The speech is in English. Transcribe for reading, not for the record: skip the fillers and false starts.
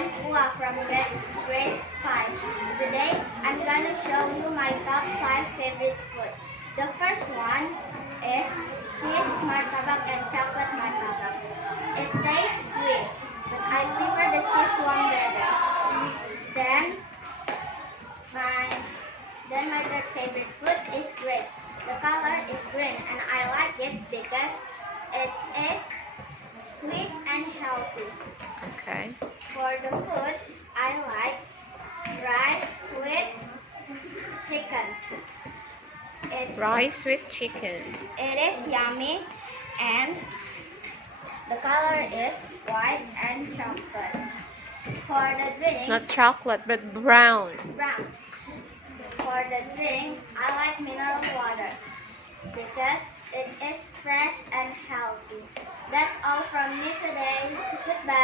I'm Ua from grade 5. Today, I'm gonna show you my top 5 favorite food. The first one is cheese martabak and chocolate martabak. It tastes sweet, but I prefer the cheese one better. Then my third favorite food is grape. The color is green and I like it because it is sweet and healthy. Okay. For the food, I like rice with chicken. Rice with chicken. It is yummy and the color is white and chocolate. For the drink, Not chocolate, but brown. brown. For the drink, I like mineral water because it is fresh and healthy. That's all from me today. Goodbye.